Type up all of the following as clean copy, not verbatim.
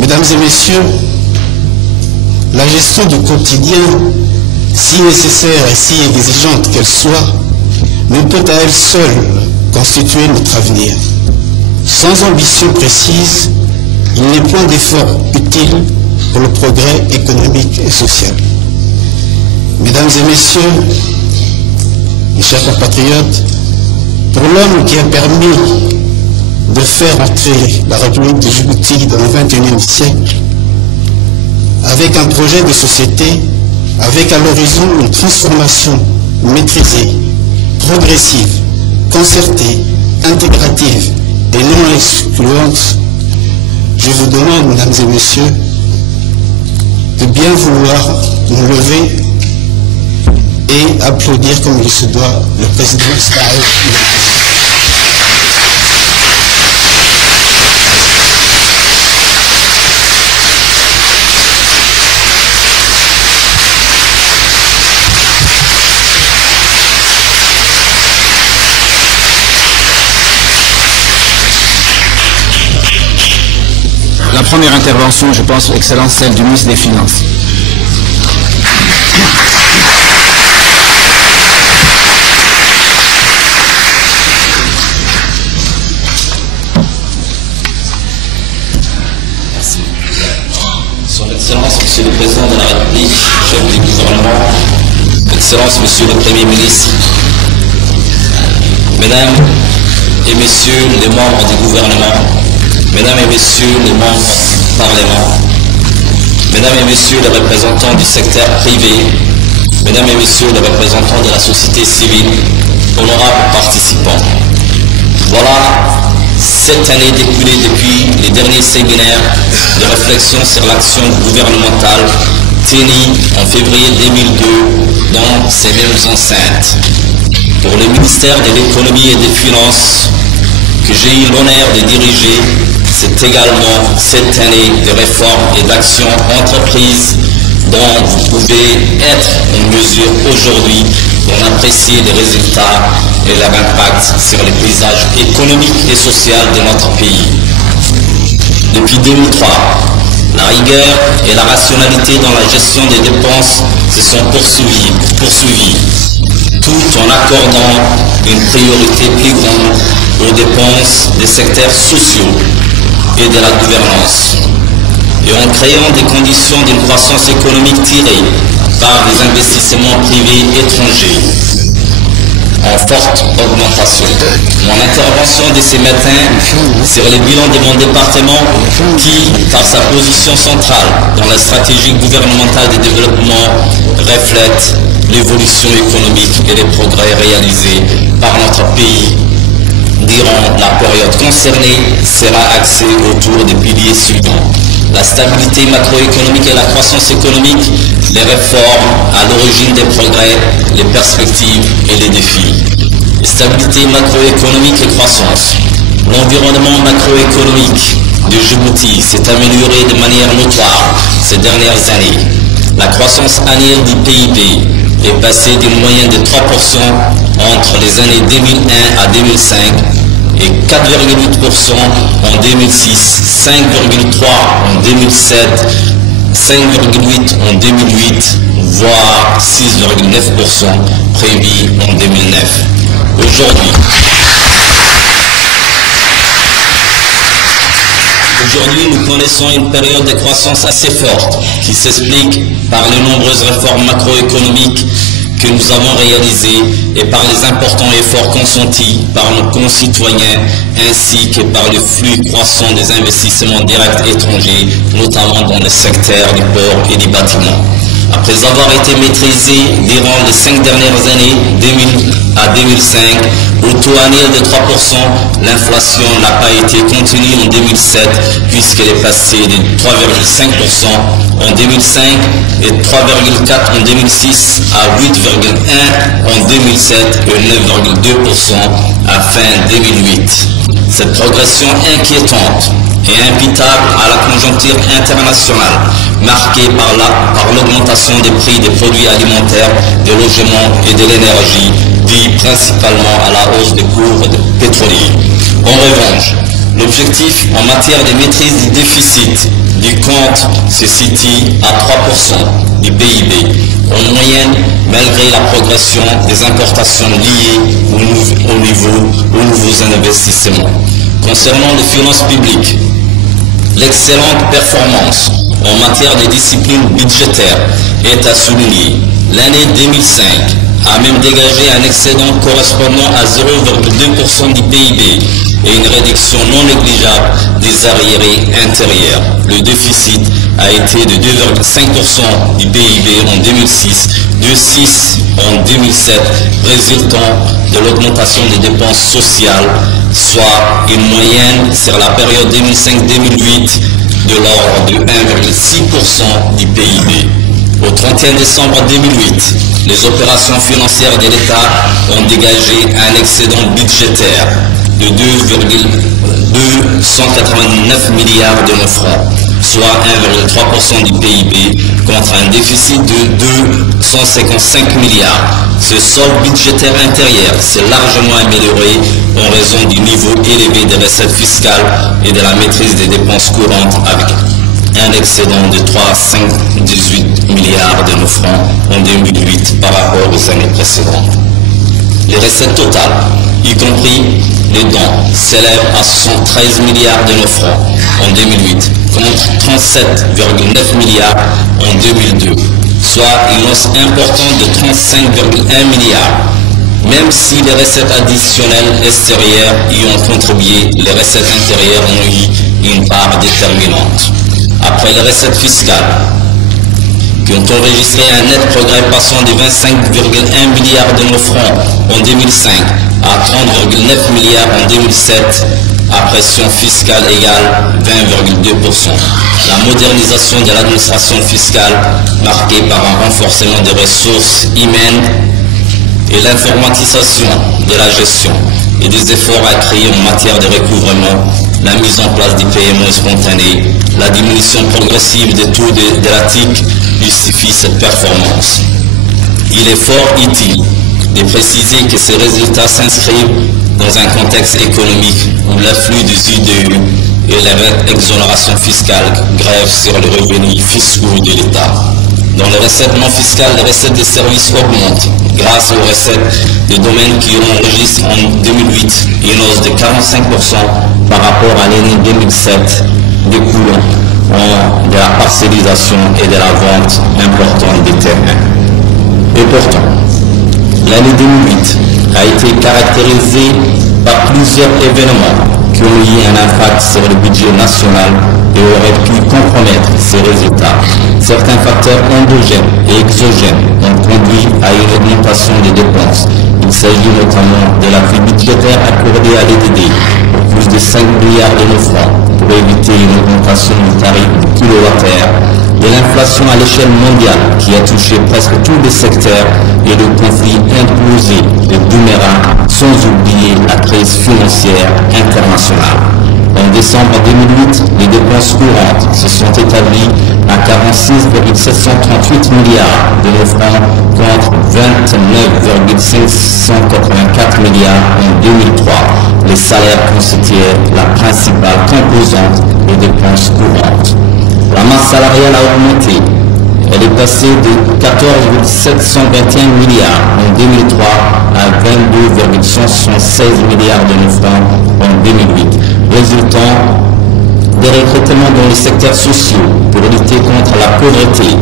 Mesdames et messieurs, la gestion du quotidien, si nécessaire et si exigeante qu'elle soit, ne peut à elle seule constituer notre avenir. Sans ambition précise, il n'est point d'effort utile pour le progrès économique et social. Mesdames et messieurs, mes chers compatriotes, pour l'homme qui a permis de faire entrer la République de Djibouti dans le XXIe siècle, avec un projet de société, avec à l'horizon une transformation maîtrisée, progressive, concertée, intégrative et non excluante, je vous demande, mesdames et messieurs, de bien vouloir nous lever et applaudir comme il se doit le président Ismaël. La première intervention, je pense, Excellence, celle du ministre des Finances. Merci. Son Excellence, Monsieur le Président de la République, chef du gouvernement, Excellence, Monsieur le Premier ministre, Mesdames et Messieurs les membres du gouvernement, Mesdames et Messieurs les membres du Parlement, Mesdames et Messieurs les représentants du secteur privé, Mesdames et Messieurs les représentants de la société civile, honorables participants. Voilà 7 années découlées depuis les derniers séminaires de réflexion sur l'action gouvernementale tenus en février 2002 dans ces mêmes enceintes. Pour le ministère de l'économie et des finances que j'ai eu l'honneur de diriger, c'est également cette année de réformes et d'actions entreprises dont vous pouvez être en mesure aujourd'hui d'en apprécier les résultats et leur impact sur le paysage économique et social de notre pays. Depuis 2003, la rigueur et la rationalité dans la gestion des dépenses se sont poursuivies, tout en accordant une priorité plus grande aux dépenses des secteurs sociaux et de la gouvernance, et en créant des conditions d'une croissance économique tirée par des investissements privés étrangers en forte augmentation. Mon intervention de ce matin sur le bilan de mon département qui, par sa position centrale dans la stratégie gouvernementale de développement, reflète l'évolution économique et les progrès réalisés par notre pays durant la période concernée sera axée autour des piliers suivants: la stabilité macroéconomique et la croissance économique, les réformes à l'origine des progrès, les perspectives et les défis. Stabilité macroéconomique et croissance. L'environnement macroéconomique de Djibouti s'est amélioré de manière notoire ces dernières années. La croissance annuelle du PIB est passée d'une moyenne de 3% entre les années 2001 à 2005 et 4,8% en 2006, 5,3% en 2007, 5,8% en 2008, voire 6,9% prévu en 2009. Aujourd'hui, nous connaissons une période de croissance assez forte qui s'explique par les nombreuses réformes macroéconomiques que nous avons réalisées et par les importants efforts consentis par nos concitoyens ainsi que par le flux croissant des investissements directs étrangers, notamment dans le secteur du port et du bâtiment. Après avoir été maîtrisé durant les 5 dernières années, 2000 à 2005, au taux annuel de 3%, l'inflation n'a pas été contenue en 2007 puisqu'elle est passée de 3,5% en 2005 et 3,4% en 2006 à 8,1% en 2007 et 9,2% à fin 2008. Cette progression inquiétante et imputable à la conjoncture internationale, marquée par l'augmentation des prix des produits alimentaires, des logements et de l'énergie, due principalement à la hausse des cours pétroliers. En revanche, L'objectif en matière de maîtrise du déficit du compte se situe à 3% du PIB, en moyenne, malgré la progression des importations liées aux nouveaux investissements. Concernant les finances publiques, l'excellente performance en matière de discipline budgétaire est à souligner. L'année 2005 a même dégagé un excédent correspondant à 0,2% du PIB et une réduction non négligeable des arriérés intérieurs. Le déficit a été de 2,5% du PIB en 2006, de 6% en 2007, résultant de l'augmentation des dépenses sociales, soit une moyenne sur la période 2005-2008 de l'ordre de 1,6% du PIB. Au 31 décembre 2008, les opérations financières de l'État ont dégagé un excédent budgétaire de 2,289 milliards de francs, soit 1,3% du PIB, contre un déficit de 255 milliards. Ce solde budgétaire intérieur s'est largement amélioré en raison du niveau élevé des recettes fiscales et de la maîtrise des dépenses courantes, avec un excédent de 318 milliards de francs en 2008 par rapport aux années précédentes. Les recettes totales, y compris les dons, s'élèvent à 113 milliards de francs en 2008, contre 37,9 milliards en 2002, soit une hausse importante de 35,1 milliards. Même si les recettes additionnelles extérieures y ont contribué, les recettes intérieures ont eu une part déterminante. Après les recettes fiscales, qui ont enregistré un net progrès passant de 25,1 milliards de francs en 2005 à 30,9 milliards en 2007, à pression fiscale égale 20,2%. La modernisation de l'administration fiscale, marquée par un renforcement des ressources humaines et l'informatisation de la gestion et des efforts accrus en matière de recouvrement, la mise en place du paiement spontané, la diminution progressive des taux de la TIC justifie cette performance. Il est fort utile de préciser que ces résultats s'inscrivent dans un contexte économique où l'afflux des IDE et les exonérations fiscales grèvent sur les revenus fiscaux de l'État. Dans les recettes non fiscales, les recettes des services augmentent grâce aux recettes des domaines qui ont enregistré en 2008 une hausse de 45% par rapport à l'année 2007, découlant de la parcellisation et de la vente importante des terrains. Et pourtant, l'année 2008 a été caractérisée par plusieurs événements qui ont eu un impact sur le budget national et auraient pu compromettre ces résultats. Certains facteurs endogènes et exogènes ont conduit à une augmentation des dépenses. Il s'agit notamment de l'appui budgétaire accordé à l'EDD pour plus de 5 milliards de francs pour éviter une augmentation du tarif du kilowattheure, de l'inflation à l'échelle mondiale qui a touché presque tous les secteurs et le conflit imposé de boomerang, sans oublier la crise financière internationale. En décembre 2008, les dépenses courantes se sont établies à 46,738 milliards de francs contre 29,584 milliards en 2003. Les salaires constituaient la principale composante des dépenses courantes. La masse salariale a augmenté. Elle est passée de 14,721 milliards en 2003 à 22,176 milliards de francs en 2008, résultant des recrutements dans les secteurs sociaux pour lutter contre la pauvreté.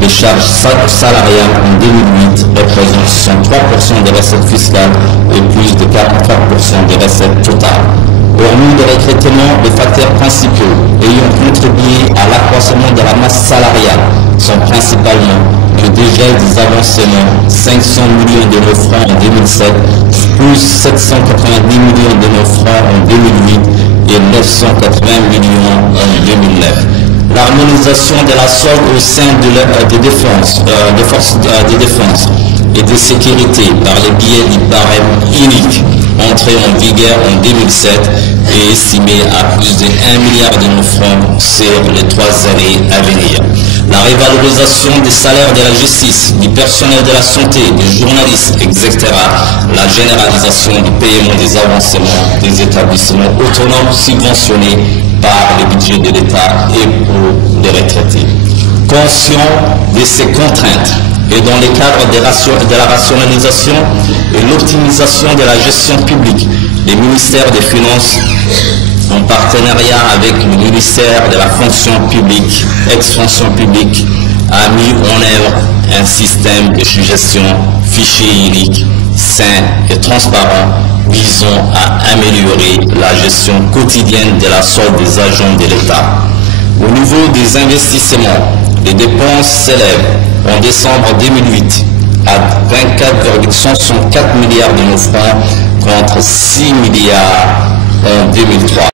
Les charges salariales en 2008 représentent 63% des recettes fiscales et plus de 43% des recettes totales. Hormis les recrutements, les facteurs principaux ayant contribué à l'accroissement de la masse salariale sont principalement le dégel des avancements, 500 millions de francs en 2007, plus 790 millions de francs en 2008 et 980 millions en 2009. L'harmonisation de la solde au sein des forces de défense et de sécurité par le biais du barème unique entré en vigueur en 2007 est estimé à plus de 1 milliard de francs sur les 3 années à venir. la révalorisation des salaires de la justice, du personnel de la santé, des journalistes, etc. La généralisation du paiement des avancements des établissements autonomes subventionnés par le budget de l'État et pour les retraités. Conscient de ces contraintes et dans le cadre de la rationalisation et l'optimisation de la gestion publique, le ministère des Finances, en partenariat avec le ministère de la fonction publique, ex-fonction publique, a mis en œuvre un système de gestion fichier unique, sain et transparent, visant à améliorer la gestion quotidienne de la solde des agents de l'État. Au niveau des investissements, les dépenses s'élèvent en décembre 2008 à 24,164 milliards de nos francs contre 6 milliards en 2003.